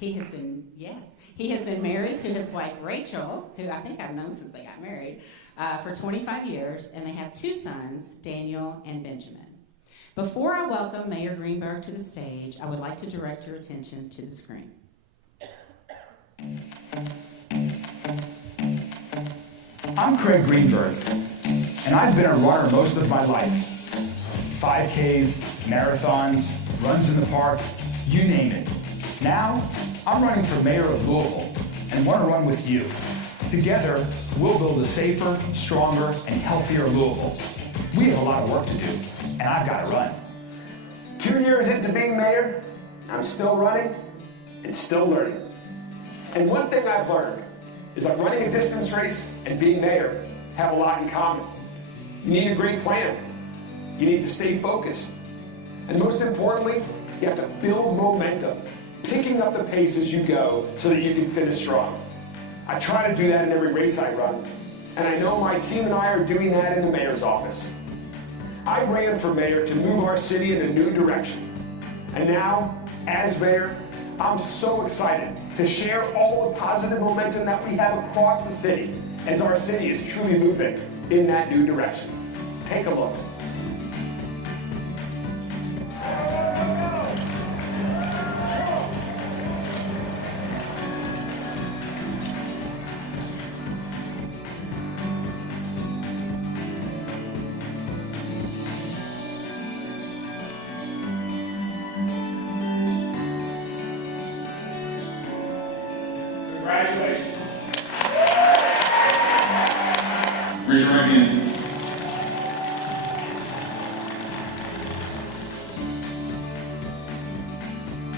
He has been married to his wife, Rachel, who I think I've known since they got married, for 25 years, and they have 2 sons, Daniel and Benjamin. Before I welcome Mayor Greenberg to the stage, I would like to direct your attention to the screen. I'm Craig Greenberg, and I've been a runner most of my life. 5Ks, marathons, runs in the park, you name it. Now, I'm running for mayor of Louisville and want to run with you. Together, we'll build a safer, stronger, and healthier Louisville. We have a lot of work to do, and I've got to run. 2 years into being mayor, I'm still running and still learning. And one thing I've learned is that running a distance race and being mayor have a lot in common. You need a great plan. You need to stay focused. And most importantly, you have to build momentum, picking up the pace as you go so that you can finish strong. I try to do that in every race I run, and I know my team and I are doing that in the mayor's office. I ran for mayor to move our city in a new direction. And now, as mayor, I'm so excited to share all the positive momentum that we have across the city as our city is truly moving in that new direction. Take a look. Congratulations. Raise your right hand.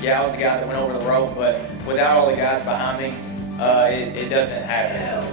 Yeah, I was the guy that went over the rope, but without all the guys behind me, it doesn't happen.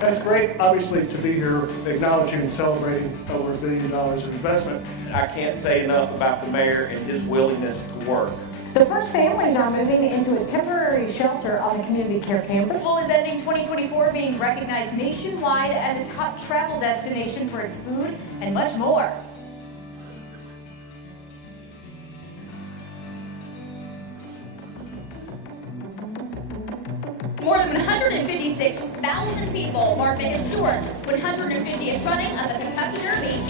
That's great, obviously, to be here acknowledging and celebrating over $1 billion of investment. I can't say enough about the mayor and his willingness to work. The first families are moving into a temporary shelter on the community care campus. Louisville is ending 2024 being recognized nationwide as a top travel destination for its food and much more. More than 156,000 people marked the historic 150th running of the Kentucky Derby.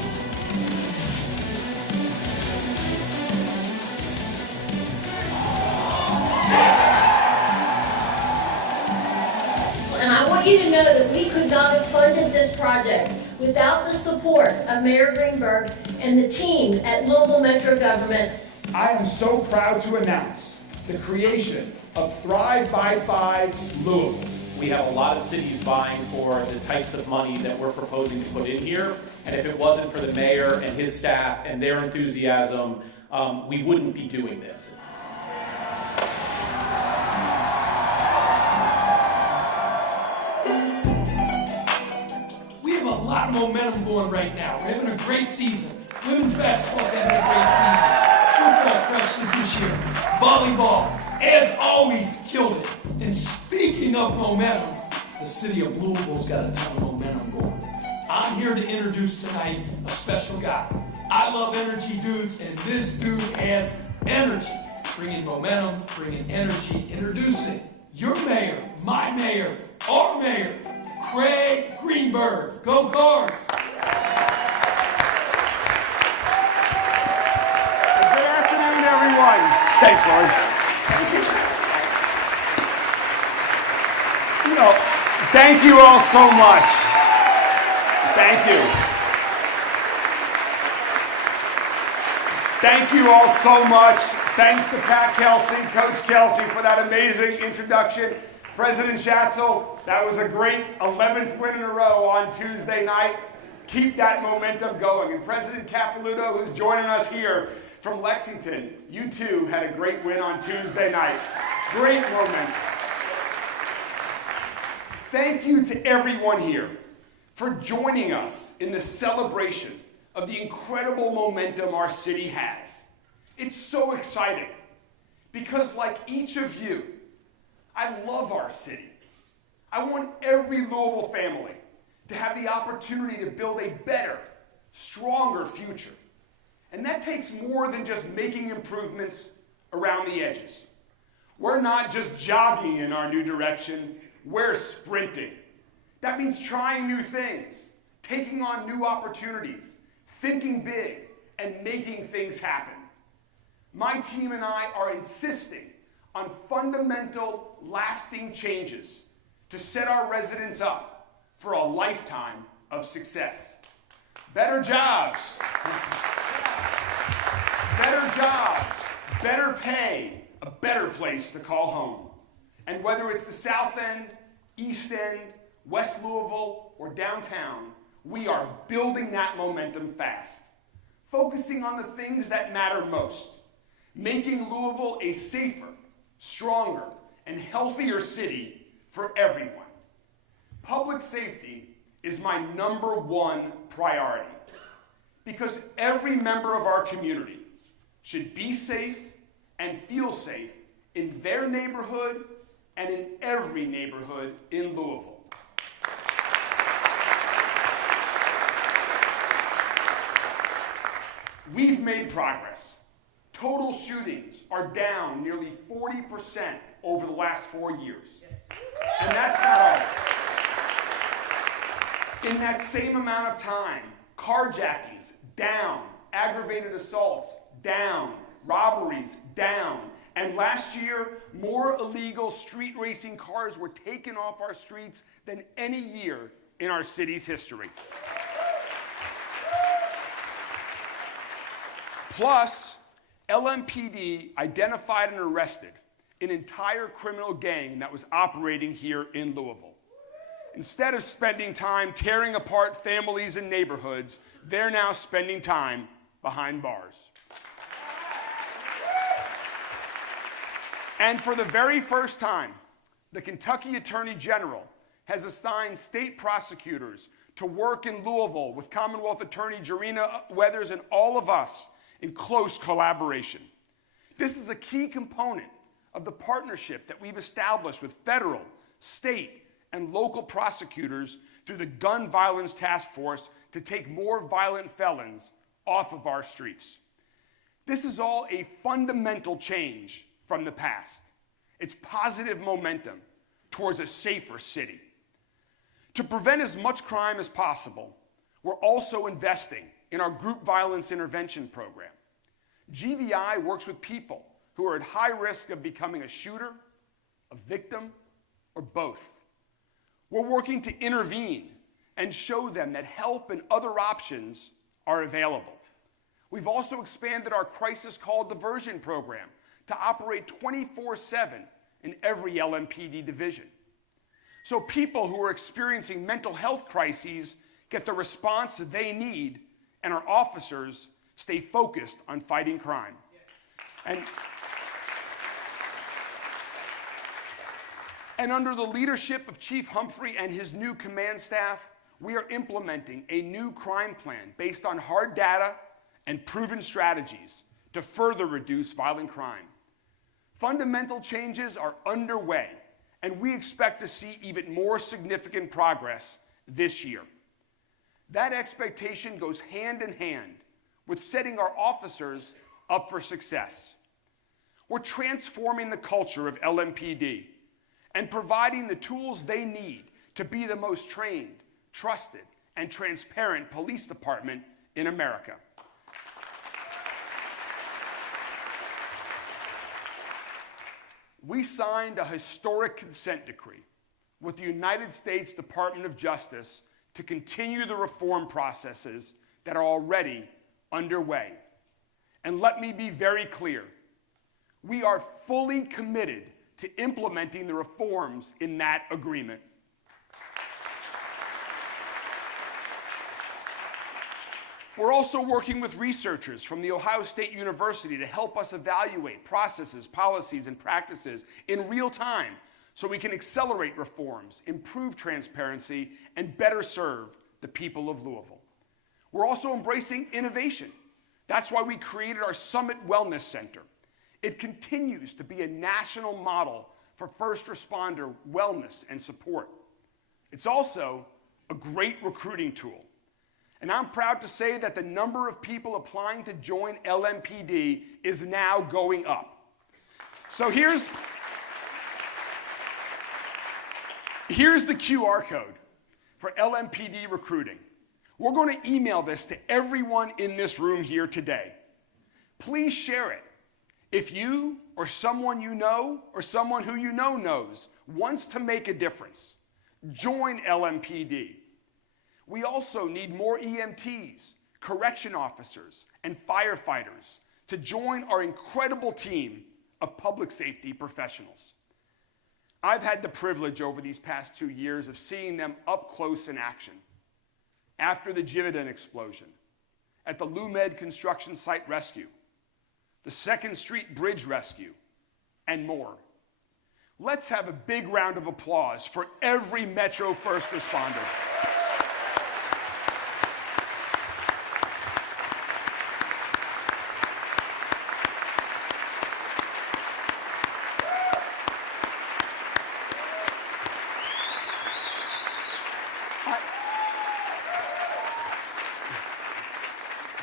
And I want you to know that we could not have funded this project without the support of Mayor Greenberg and the team at Louisville Metro Government. I am so proud to announce the creation of Thrive by 5 Louisville. We have a lot of cities vying for the types of money that we're proposing to put in here. And if it wasn't for the mayor and his staff and their enthusiasm, we wouldn't be doing this. We have a lot of momentum going right now. We're having a great season. Women's basketball's having a great season. Football crushed this year. Volleyball, as always, killed it. And speaking of momentum, the city of Louisville's got a ton of momentum going. I'm here to introduce tonight a special guy. I love energy dudes, and this dude has energy. Bringing momentum, bringing energy, introducing your mayor, my mayor, our mayor, Craig Greenberg. Go Cards! Good afternoon, everyone. Thanks, Lauren. You know, thank you all so much. Thank you. Thank you all so much. Thanks to Pat Kelsey, Coach Kelsey, for that amazing introduction. President Schatzel, that was a great 11th win in a row on Tuesday night. Keep that momentum going. And President Capilouto, who's joining us here from Lexington, you too had a great win on Tuesday night. Great momentum. Thank you to everyone here for joining us in the celebration of the incredible momentum our city has. It's so exciting because, like each of you, I love our city. I want every Louisville family to have the opportunity to build a better, stronger future. And that takes more than just making improvements around the edges. We're not just jogging in our new direction, we're sprinting. That means trying new things, taking on new opportunities, thinking big, and making things happen. My team and I are insisting on fundamental, lasting changes to set our residents up for a lifetime of success. Better jobs, better pay, a better place to call home. And whether it's the South End, East End, West Louisville, or downtown, we are building that momentum fast, focusing on the things that matter most, making Louisville a safer, stronger, and healthier city for everyone. Public safety is my #1 priority because every member of our community should be safe and feel safe in their neighborhood and in every neighborhood in Louisville. We've made progress. Total shootings are down nearly 40% over the last 4 years. And that's not all. In that same amount of time, carjackings down, aggravated assaults down, robberies down, and last year, more illegal street racing cars were taken off our streets than any year in our city's history. Plus, LMPD identified and arrested an entire criminal gang that was operating here in Louisville. Instead of spending time tearing apart families and neighborhoods, they're now spending time behind bars. And for the very first time, the Kentucky Attorney General has assigned state prosecutors to work in Louisville with Commonwealth Attorney Jarena Weathers and all of us in close collaboration. This is a key component of the partnership that we've established with federal, state, and local prosecutors through the Gun Violence Task Force to take more violent felons off of our streets. This is all a fundamental change from the past. It's positive momentum towards a safer city. To prevent as much crime as possible, we're also investing in our group violence intervention program. GVI works with people who are at high risk of becoming a shooter, a victim, or both. We're working to intervene and show them that help and other options are available. We've also expanded our crisis call diversion program to operate 24/7 in every LMPD division. So people who are experiencing mental health crises get the response that they need, and our officers stay focused on fighting crime. And under the leadership of Chief Humphrey and his new command staff, we are implementing a new crime plan based on hard data and proven strategies to further reduce violent crime. Fundamental changes are underway, and we expect to see even more significant progress this year. That expectation goes hand in hand with setting our officers up for success. We're transforming the culture of LMPD and providing the tools they need to be the most trained, trusted, and transparent police department in America. We signed a historic consent decree with the United States Department of Justice to continue the reform processes that are already underway. And let me be very clear, we are fully committed to implementing the reforms in that agreement. We're also working with researchers from The Ohio State University to help us evaluate processes, policies, and practices in real time so we can accelerate reforms, improve transparency, and better serve the people of Louisville. We're also embracing innovation. That's why we created our Summit Wellness Center. It continues to be a national model for first responder wellness and support. It's also a great recruiting tool. And I'm proud to say that the number of people applying to join LMPD is now going up. So here's the QR code for LMPD recruiting. We're going to email this to everyone in this room here today. Please share it. If you or someone you know or someone who you know knows wants to make a difference, join LMPD. We also need more EMTs, correction officers, and firefighters to join our incredible team of public safety professionals. I've had the privilege over these past 2 years of seeing them up close in action. After the Jividan explosion, at the LUMED construction site rescue, the 2nd Street Bridge rescue, and more. Let's have a big round of applause for every Metro first responder.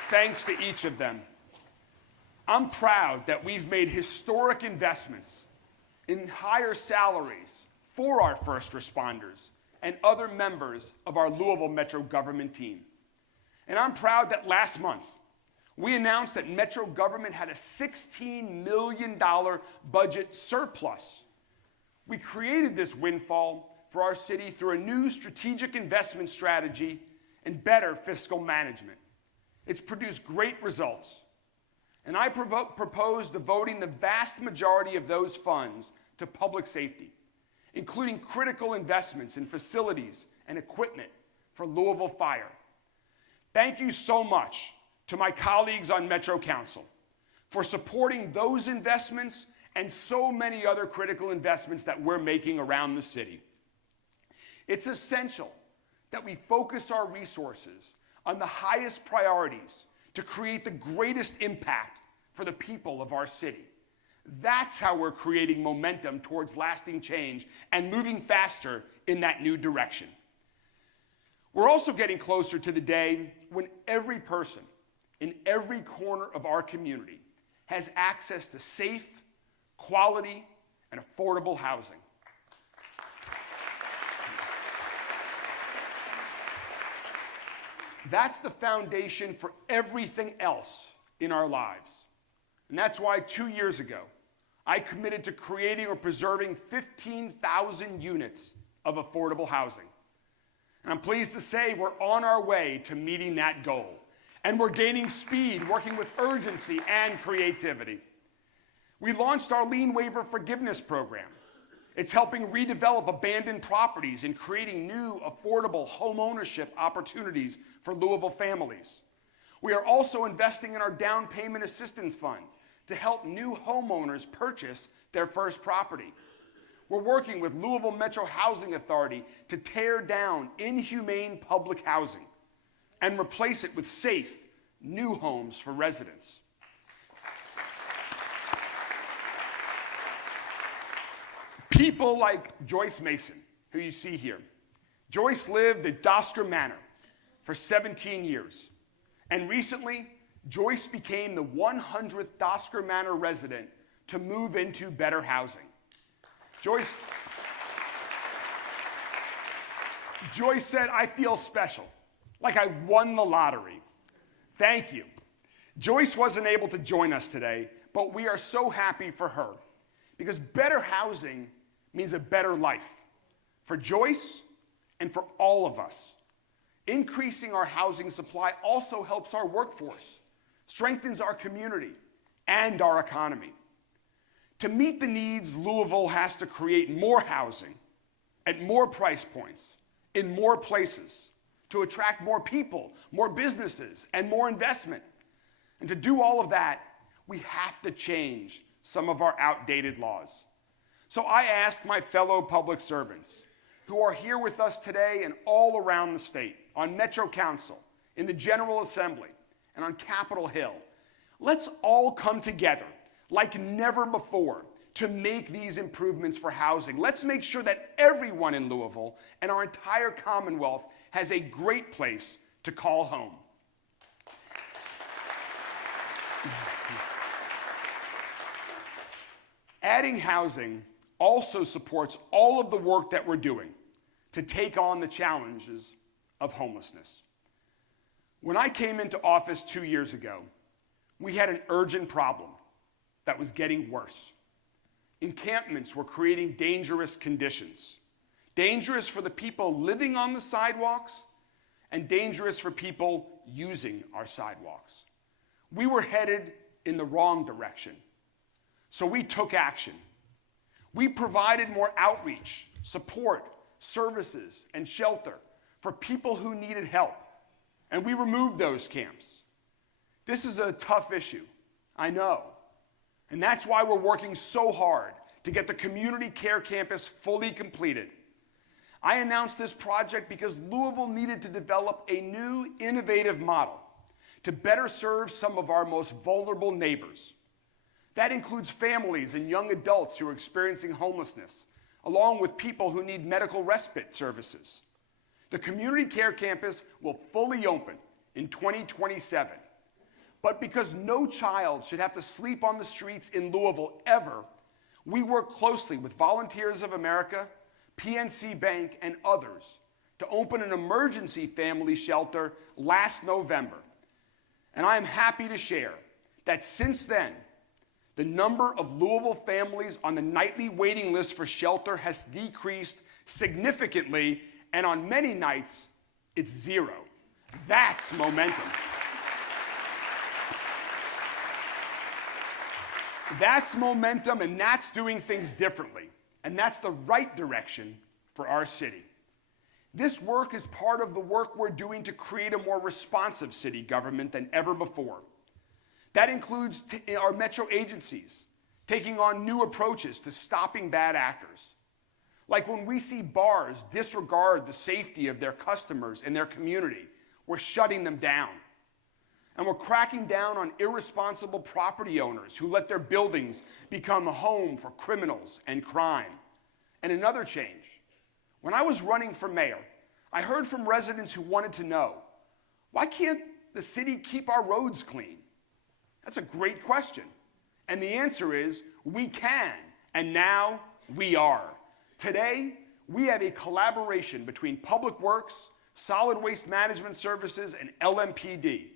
Thanks to each of them. I'm proud that we've made historic investments in higher salaries for our first responders and other members of our Louisville Metro government team. And I'm proud that last month, we announced that Metro government had a $16 million budget surplus. We created this windfall for our city through a new strategic investment strategy and better fiscal management. It's produced great results. And I propose devoting the vast majority of those funds to public safety, including critical investments in facilities and equipment for Louisville Fire. Thank you so much to my colleagues on Metro Council for supporting those investments and so many other critical investments that we're making around the city. It's essential that we focus our resources on the highest priorities to create the greatest impact for the people of our city. That's how we're creating momentum towards lasting change and moving faster in that new direction. We're also getting closer to the day when every person in every corner of our community has access to safe, quality, and affordable housing. That's the foundation for everything else in our lives. And that's why 2 years ago, I committed to creating or preserving 15,000 units of affordable housing. And I'm pleased to say we're on our way to meeting that goal. And we're gaining speed, working with urgency and creativity. We launched our lien waiver forgiveness program. It's helping redevelop abandoned properties and creating new, affordable home ownership opportunities for Louisville families. We are also investing in our down payment assistance fund to help new homeowners purchase their first property. We're working with Louisville Metro Housing Authority to tear down inhumane public housing and replace it with safe, new homes for residents. People like Joyce Mason, who you see here. Joyce lived at Dosker Manor for 17 years. And recently, Joyce became the 100th Dosker Manor resident to move into better housing. Joyce said, "I feel special, like I won the lottery." Thank you. Joyce wasn't able to join us today, but we are so happy for her because better housing means a better life for Joyce and for all of us. Increasing our housing supply also helps our workforce, strengthens our community and our economy. To meet the needs, Louisville has to create more housing at more price points in more places to attract more people, more businesses, and more investment. And to do all of that, we have to change some of our outdated laws. So I ask my fellow public servants who are here with us today and all around the state, on Metro Council, in the General Assembly, and on Capitol Hill, let's all come together like never before to make these improvements for housing. Let's make sure that everyone in Louisville and our entire Commonwealth has a great place to call home. Adding housing also supports all of the work that we're doing to take on the challenges of homelessness. When I came into office 2 years ago, we had an urgent problem that was getting worse. Encampments were creating dangerous conditions. Dangerous for the people living on the sidewalks and dangerous for people using our sidewalks. We were headed in the wrong direction. So we took action. We provided more outreach, support, services, and shelter for people who needed help. And we removed those camps. This is a tough issue, I know. And that's why we're working so hard to get the community care campus fully completed. I announced this project because Louisville needed to develop a new, innovative model to better serve some of our most vulnerable neighbors. That includes families and young adults who are experiencing homelessness, along with people who need medical respite services. The community care campus will fully open in 2027. But because no child should have to sleep on the streets in Louisville ever, we work closely with Volunteers of America, PNC Bank, and others to open an emergency family shelter last November. And I am happy to share that since then, the number of Louisville families on the nightly waiting list for shelter has decreased significantly, and on many nights, it's zero. That's momentum. That's momentum, and that's doing things differently. And that's the right direction for our city. This work is part of the work we're doing to create a more responsive city government than ever before. That includes our metro agencies taking on new approaches to stopping bad actors. Like when we see bars disregard the safety of their customers and their community, we're shutting them down. And we're cracking down on irresponsible property owners who let their buildings become a home for criminals and crime. And another change. When I was running for mayor, I heard from residents who wanted to know, why can't the city keep our roads clean? That's a great question. And the answer is, we can, and now we are. Today, we have a collaboration between Public Works, Solid Waste Management Services, and LMPD.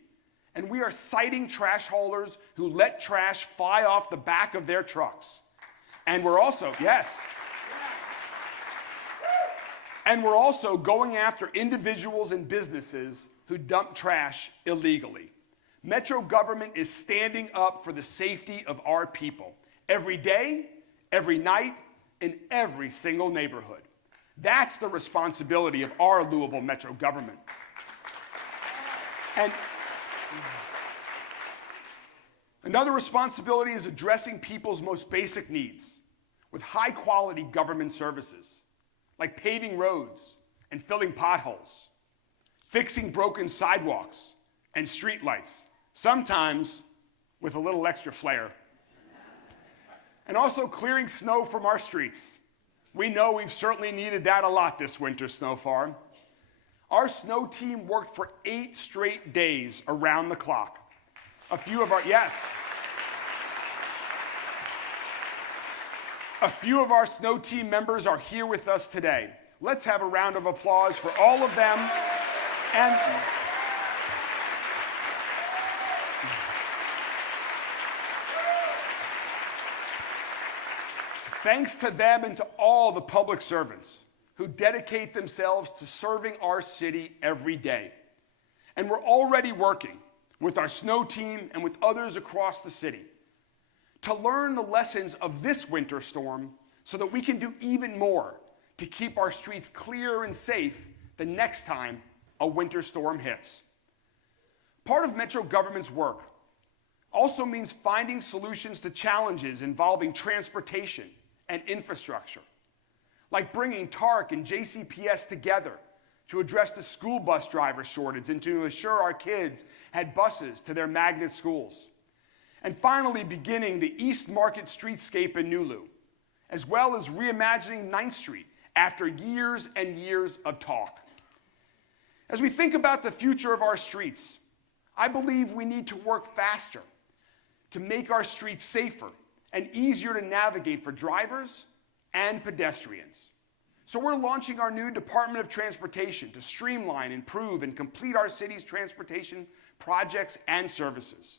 And we are citing trash haulers who let trash fly off the back of their trucks. And we're also, yes. And we're also going after individuals and businesses who dump trash illegally. Metro government is standing up for the safety of our people every day, every night, in every single neighborhood. That's the responsibility of our Louisville Metro government. And another responsibility is addressing people's most basic needs with high-quality government services, like paving roads and filling potholes, fixing broken sidewalks and streetlights, sometimes with a little extra flair, and also clearing snow from our streets. We know we've certainly needed that a lot this winter so far. Our snow team worked for 8 straight days around the clock. A few of our snow team members are here with us today. Let's have a round of applause for all of them. And thanks to them and to all the public servants who dedicate themselves to serving our city every day. And we're already working with our snow team and with others across the city to learn the lessons of this winter storm so that we can do even more to keep our streets clear and safe the next time a winter storm hits. Part of Metro government's work also means finding solutions to challenges involving transportation and infrastructure, like bringing TARC and JCPS together to address the school bus driver shortage and to assure our kids had buses to their magnet schools. And finally, beginning the East Market streetscape in Nulu, as well as reimagining 9th Street after years and years of talk. As we think about the future of our streets, I believe we need to work faster to make our streets safer and easier to navigate for drivers and pedestrians. So we're launching our new Department of Transportation to streamline, improve, and complete our city's transportation projects and services.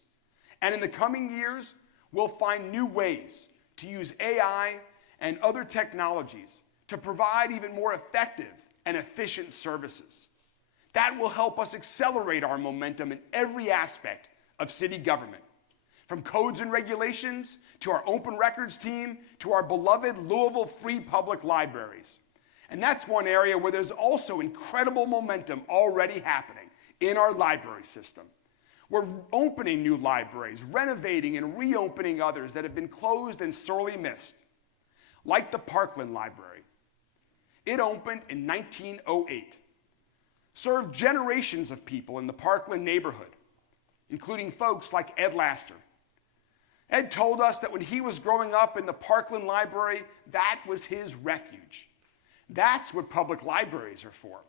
And in the coming years, we'll find new ways to use AI and other technologies to provide even more effective and efficient services. That will help us accelerate our momentum in every aspect of city government, from codes and regulations to our open records team to our beloved Louisville Free Public Libraries. And that's one area where there's also incredible momentum already happening in our library system. We're opening new libraries, renovating and reopening others that have been closed and sorely missed, like the Parkland Library. It opened in 1908, served generations of people in the Parkland neighborhood, including folks like Ed Laster. Ed told us that when he was growing up in the Parkland Library, that was his refuge. That's what public libraries are for.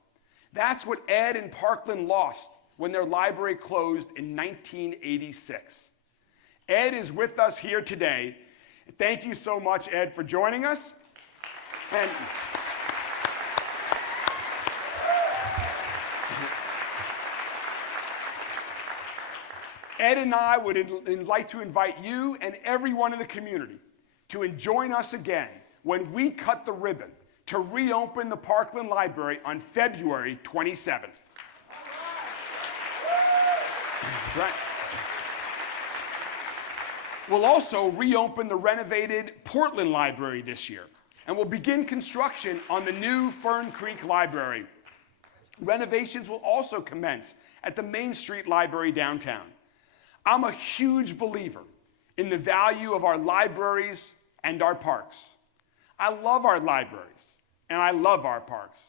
That's what Ed and Parkland lost when their library closed in 1986. Ed is with us here today. Thank you so much, Ed, for joining us. And Ed and I would like to invite you and everyone in the community to join us again when we cut the ribbon to reopen the Parkland Library on February 27th. That's right. We'll also reopen the renovated Portland Library this year, and we'll begin construction on the new Fern Creek Library. Renovations will also commence at the Main Street Library downtown. I'm a huge believer in the value of our libraries and our parks. I love our libraries, and I love our parks.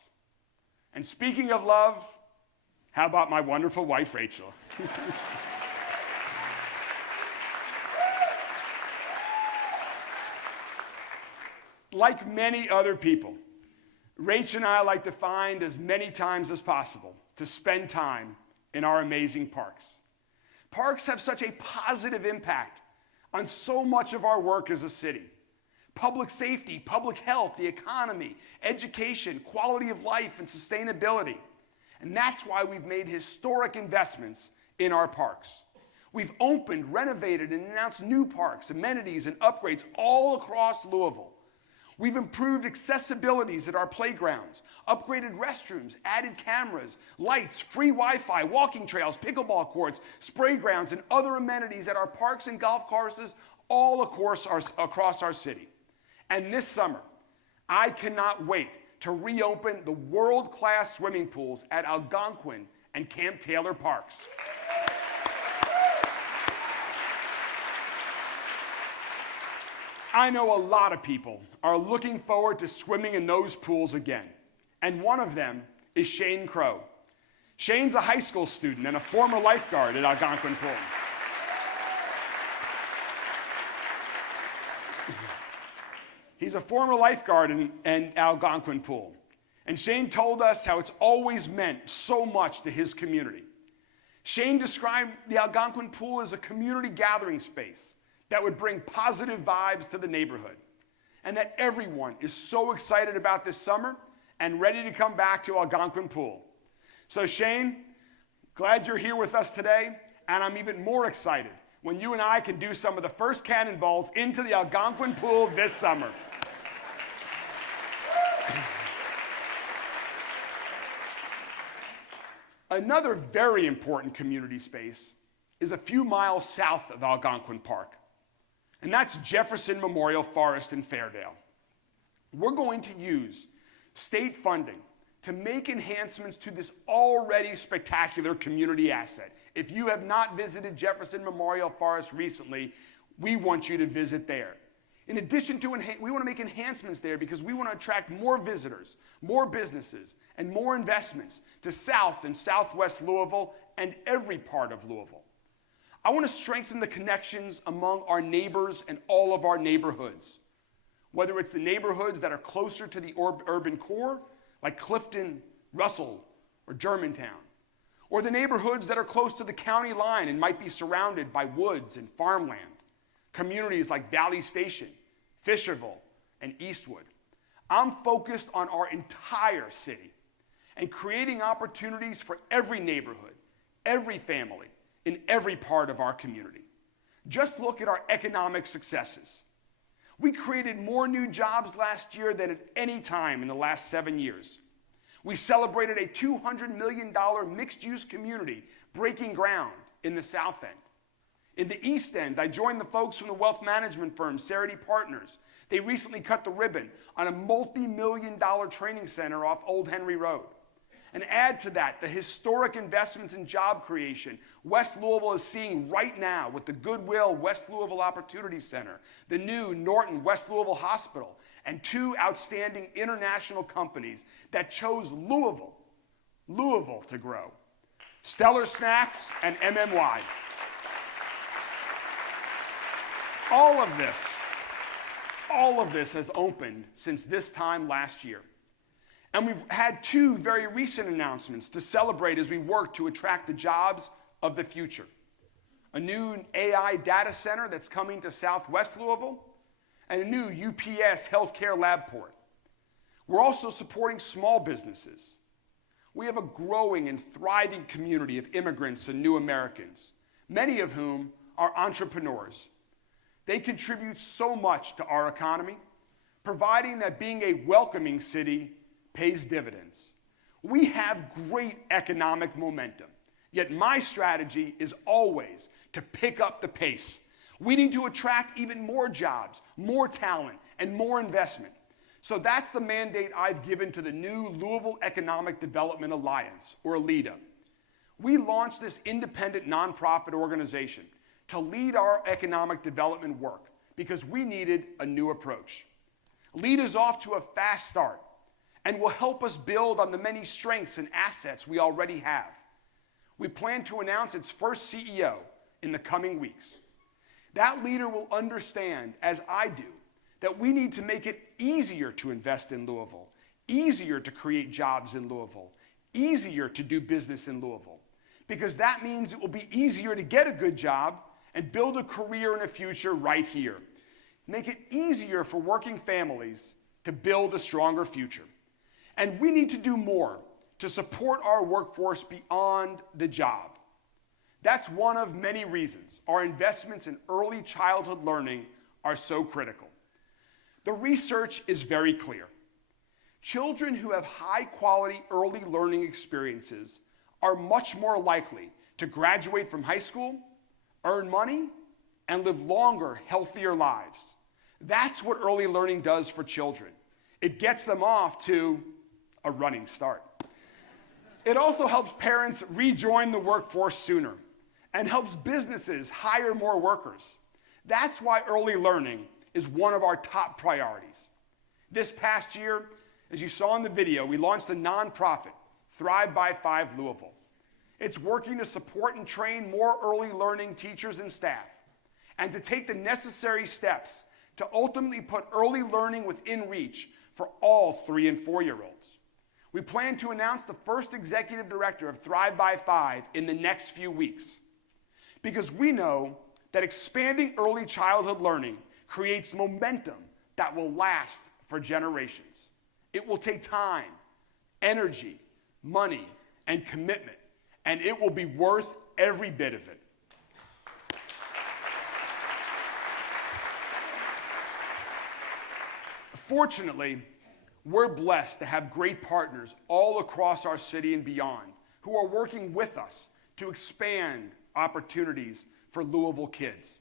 And speaking of love, how about my wonderful wife, Rachel? Like many other people, Rach and I like to find as many times as possible to spend time in our amazing parks. Parks have such a positive impact on so much of our work as a city. Public safety, public health, the economy, education, quality of life, and sustainability. And that's why we've made historic investments in our parks. We've opened, renovated, and announced new parks, amenities, and upgrades all across Louisville. We've improved accessibilities at our playgrounds, upgraded restrooms, added cameras, lights, free Wi-Fi, walking trails, pickleball courts, spray grounds, and other amenities at our parks and golf courses all across our city. And this summer, I cannot wait to reopen the world-class swimming pools at Algonquin and Camp Taylor Parks. I know a lot of people are looking forward to swimming in those pools again, and one of them is Shane Crow. Shane's a high school student and a former lifeguard at Algonquin Pool. He's a former lifeguard in Algonquin Pool, and Shane told us how it's always meant so much to his community. Shane described the Algonquin Pool as a community gathering space that would bring positive vibes to the neighborhood, and that everyone is so excited about this summer and ready to come back to Algonquin Pool. So Shane, glad you're here with us today, and I'm even more excited when you and I can do some of the first cannonballs into the Algonquin Pool this summer. Another very important community space is a few miles south of Algonquin Park, and that's Jefferson Memorial Forest in Fairdale. We're going to use state funding to make enhancements to this already spectacular community asset. If you have not visited Jefferson Memorial Forest recently, we want you to visit there. In addition to, we want to make enhancements there because we want to attract more visitors, more businesses, and more investments to South and Southwest Louisville and every part of Louisville. I want to strengthen the connections among our neighbors and all of our neighborhoods, whether it's the neighborhoods that are closer to the urban core, like Clifton, Russell, or Germantown, or the neighborhoods that are close to the county line and might be surrounded by woods and farmland, communities like Valley Station, Fisherville, and Eastwood. I'm focused on our entire city and creating opportunities for every neighborhood, every family, in every part of our community. Just look at our economic successes. We created more new jobs last year than at any time in the last 7 years. We celebrated a $200 million mixed-use community breaking ground in the South End. In the East End, I joined the folks from the wealth management firm Cerity Partners. They recently cut the ribbon on a multi-million-dollar training center off Old Henry Road. And add to that the historic investments in job creation West Louisville is seeing right now with the Goodwill West Louisville Opportunity Center, the new Norton West Louisville Hospital, and 2 outstanding international companies that chose Louisville to grow, Stellar Snacks and MMY. All of this has opened since this time last year. And we've had 2 very recent announcements to celebrate as we work to attract the jobs of the future. A new AI data center that's coming to Southwest Louisville, and a new UPS healthcare lab port. We're also supporting small businesses. We have a growing and thriving community of immigrants and new Americans, many of whom are entrepreneurs. They contribute so much to our economy, providing that being a welcoming city pays dividends. We have great economic momentum, yet my strategy is always to pick up the pace. We need to attract even more jobs, more talent, and more investment. So that's the mandate I've given to the new Louisville Economic Development Alliance, or LEDA. We launched this independent nonprofit organization to lead our economic development work because we needed a new approach. LEDA is off to a fast start and will help us build on the many strengths and assets we already have. We plan to announce its first CEO in the coming weeks. That leader will understand, as I do, that we need to make it easier to invest in Louisville, easier to create jobs in Louisville, easier to do business in Louisville, because that means it will be easier to get a good job and build a career and a future right here. Make it easier for working families to build a stronger future. And we need to do more to support our workforce beyond the job. That's one of many reasons our investments in early childhood learning are so critical. The research is very clear. Children who have high-quality early learning experiences are much more likely to graduate from high school, earn money, and live longer, healthier lives. That's what early learning does for children. It gets them off to a running start. It also helps parents rejoin the workforce sooner and helps businesses hire more workers. That's why early learning is one of our top priorities. This past year, as you saw in the video, we launched the nonprofit Thrive by 5 Louisville. It's working to support and train more early learning teachers and staff, and to take the necessary steps to ultimately put early learning within reach for all 3- and 4-year-olds. We plan to announce the first executive director of Thrive by 5 in the next few weeks, because we know that expanding early childhood learning creates momentum that will last for generations. It will take time, energy, money, and commitment, and it will be worth every bit of it. Fortunately, we're blessed to have great partners all across our city and beyond who are working with us to expand opportunities for Louisville kids.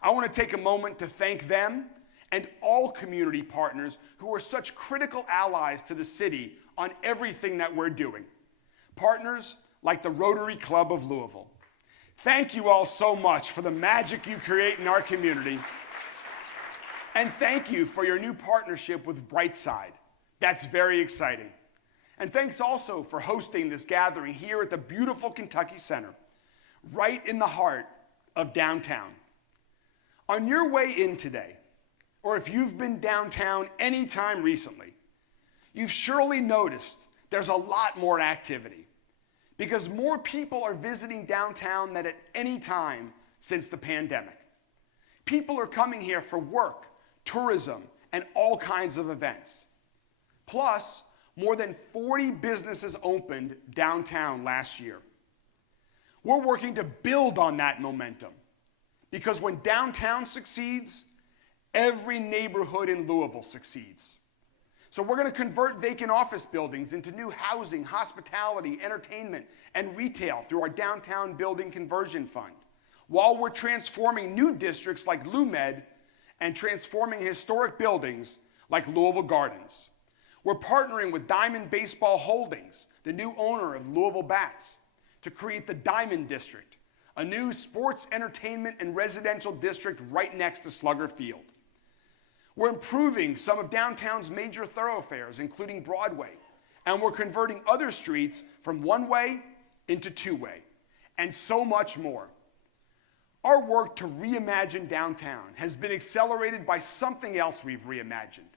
I want to take a moment to thank them and all community partners who are such critical allies to the city on everything that we're doing. Partners like the Rotary Club of Louisville. Thank you all so much for the magic you create in our community. And thank you for your new partnership with Brightside. That's very exciting. And thanks also for hosting this gathering here at the beautiful Kentucky Center, right in the heart of downtown. On your way in today, or if you've been downtown anytime recently, you've surely noticed there's a lot more activity. because more people are visiting downtown than at any time since the pandemic. People are coming here for work, tourism, and all kinds of events. Plus, more than 40 businesses opened downtown last year. We're working to build on that momentum because when downtown succeeds, every neighborhood in Louisville succeeds. So we're going to convert vacant office buildings into new housing, hospitality, entertainment, and retail through our Downtown Building Conversion Fund, while we're transforming new districts like LouMed and transforming historic buildings like Louisville Gardens. We're partnering with Diamond Baseball Holdings, the new owner of Louisville Bats, to create the Diamond District, a new sports, entertainment, and residential district right next to Slugger Field. We're improving some of downtown's major thoroughfares, including Broadway, and we're converting other streets from one-way into two-way, and so much more. Our work to reimagine downtown has been accelerated by something else we've reimagined,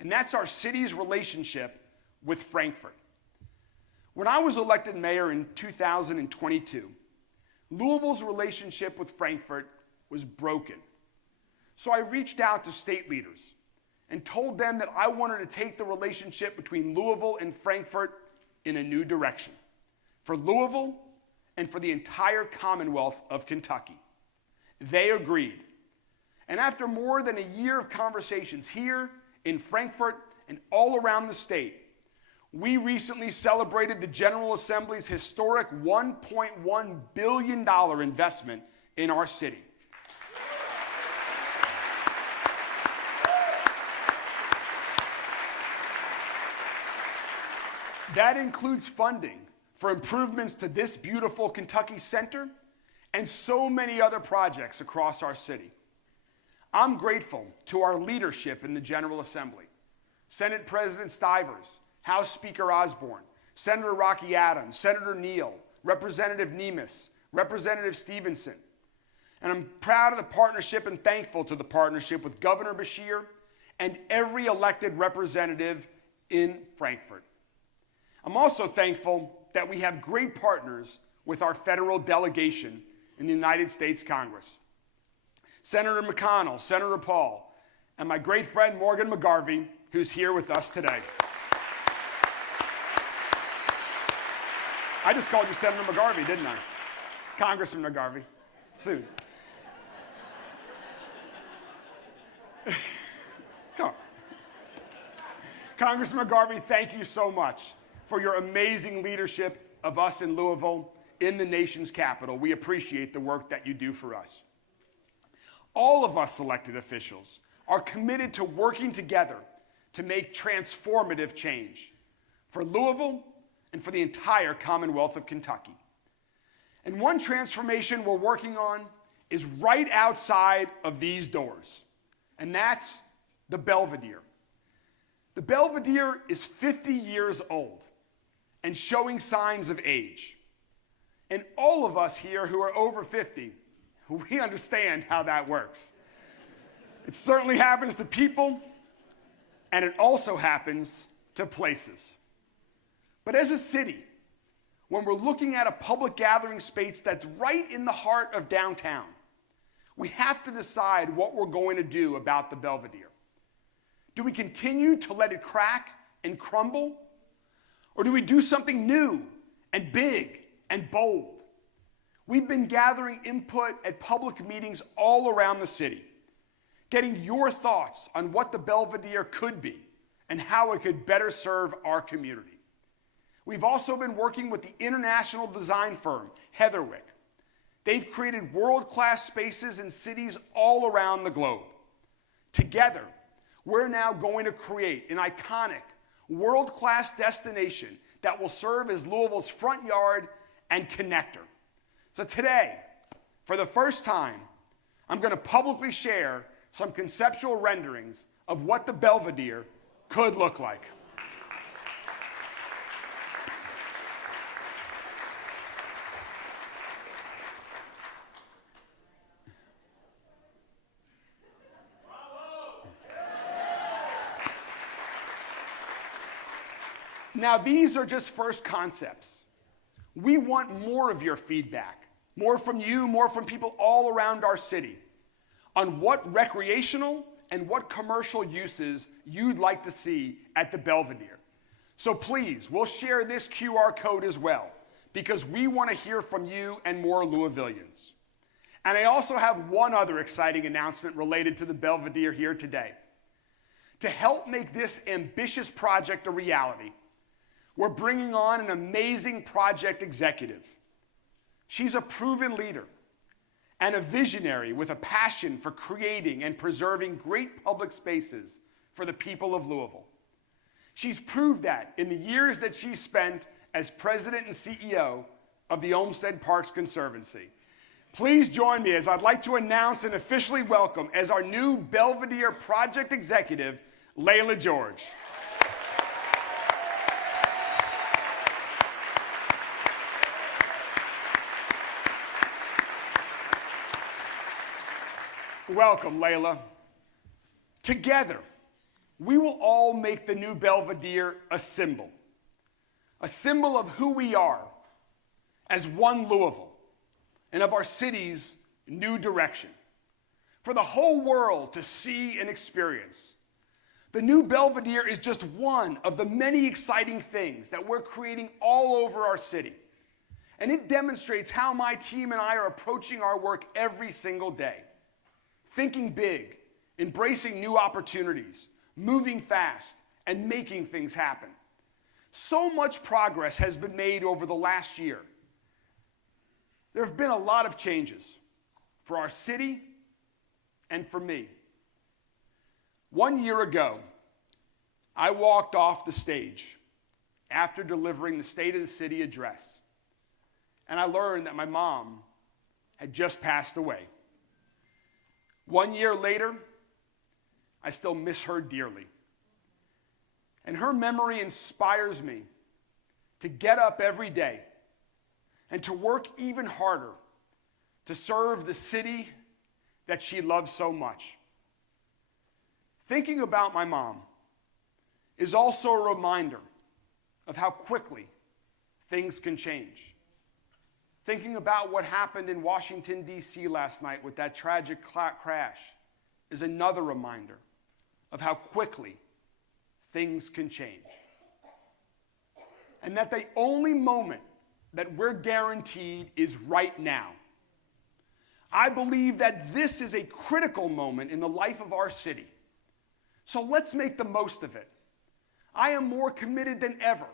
and that's our city's relationship with Frankfurt. When I was elected mayor in 2022, Louisville's relationship with Frankfurt was broken. So I reached out to state leaders and told them that I wanted to take the relationship between Louisville and Frankfurt in a new direction, for Louisville and for the entire Commonwealth of Kentucky. They agreed. And after more than a year of conversations here, in Frankfurt, and all around the state, we recently celebrated the General Assembly's historic $1.1 billion investment in our city. That includes funding for improvements to this beautiful Kentucky Center and so many other projects across our city. I'm grateful to our leadership in the General Assembly, Senate President Stivers, House Speaker Osborne, Senator Rocky Adams, Senator Neal, Representative Nemes, Representative Stevenson. And I'm proud of the partnership and thankful to the partnership with Governor Beshear and every elected representative in Frankfurt. I'm also thankful that we have great partners with our federal delegation in the United States Congress. Senator McConnell, Senator Paul, and my great friend Morgan McGarvey, who's here with us today. I just called you Senator McGarvey, didn't I? Congressman McGarvey, soon. Come on. Congressman McGarvey, thank you so much for your amazing leadership of us in Louisville, in the nation's capital. We appreciate the work that you do for us. All of us elected officials are committed to working together to make transformative change for Louisville and for the entire Commonwealth of Kentucky. And one transformation we're working on is right outside of these doors, and that's the Belvedere. The Belvedere is 50 years old and showing signs of age. And all of us here who are over 50, we understand how that works. It certainly happens to people, and it also happens to places. But as a city, when we're looking at a public gathering space that's right in the heart of downtown, we have to decide what we're going to do about the Belvedere. Do we continue to let it crack and crumble? Or do we do something new and big and bold? We've been gathering input at public meetings all around the city, getting your thoughts on what the Belvedere could be and how it could better serve our community. We've also been working with the international design firm, Heatherwick. They've created world-class spaces in cities all around the globe. Together, we're now going to create an iconic, world-class destination that will serve as Louisville's front yard and connector. So today, for the first time, I'm going to publicly share some conceptual renderings of what the Belvedere could look like. Now, these are just first concepts. We want more of your feedback, more from you, more from people all around our city on what recreational and what commercial uses you'd like to see at the Belvedere. So please, we'll share this QR code as well, because we want to hear from you and more Louisvillians. And I also have one other exciting announcement related to the Belvedere here today. To help make this ambitious project a reality, we're bringing on an amazing project executive. She's a proven leader and a visionary with a passion for creating and preserving great public spaces for the people of Louisville. She's proved that in the years that she's spent as president and CEO of the Olmsted Parks Conservancy. Please join me as I'd like to announce and officially welcome as our new Belvedere project executive, Layla George. Welcome, Layla. Together, we will all make the new Belvedere a symbol of who we are as one Louisville and of our city's new direction for the whole world to see and experience. The new Belvedere is just one of the many exciting things that we're creating all over our city. And it demonstrates how my team and I are approaching our work every single day. Thinking big, embracing new opportunities, moving fast, and making things happen. So much progress has been made over the last year. There have been a lot of changes for our city and for me. 1 year ago, I walked off the stage after delivering the State of the City address, and I learned that my mom had just passed away. 1 year later, I still miss her dearly. And her memory inspires me to get up every day and to work even harder to serve the city that she loves so much. Thinking about my mom is also a reminder of how quickly things can change. Thinking about what happened in Washington, D.C. last night with that tragic crash is another reminder of how quickly things can change. And that the only moment that we're guaranteed is right now. I believe that this is a critical moment in the life of our city. So let's make the most of it. I am more committed than ever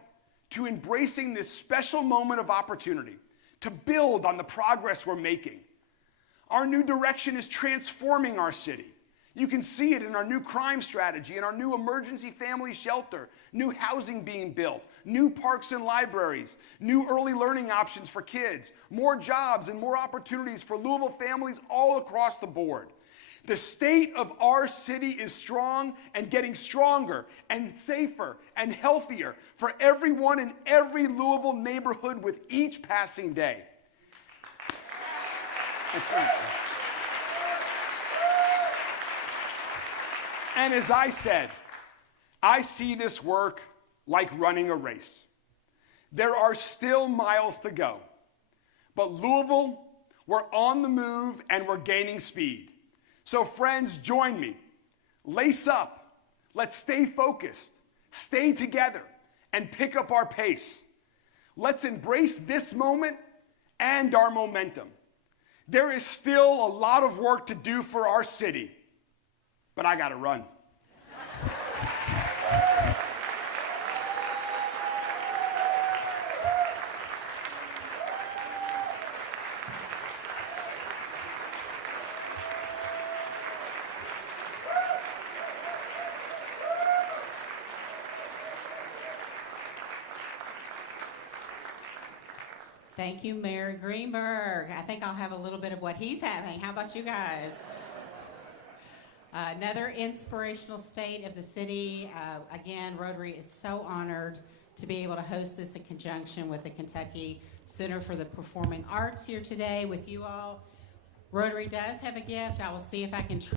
to embracing this special moment of opportunity to build on the progress we're making. Our new direction is transforming our city. You can see it in our new crime strategy, in our new emergency family shelter, new housing being built, new parks and libraries, new early learning options for kids, more jobs and more opportunities for Louisville families all across the board. The state of our city is strong and getting stronger and safer and healthier for everyone in every Louisville neighborhood with each passing day. And as I said, I see this work like running a race. There are still miles to go. But Louisville, we're on the move and we're gaining speed. So friends, join me. Lace up. Let's stay focused, stay together, and pick up our pace. Let's embrace this moment and our momentum. There is still a lot of work to do for our city, but I gotta run. Thank you, Mayor Greenberg. I think I'll have a little bit of what he's having. How about you guys? Another inspirational state of the city. Again, Rotary is so honored to be able to host this in conjunction with the Kentucky Center for the Performing Arts here today with you all. Rotary does have a gift. I will see if I can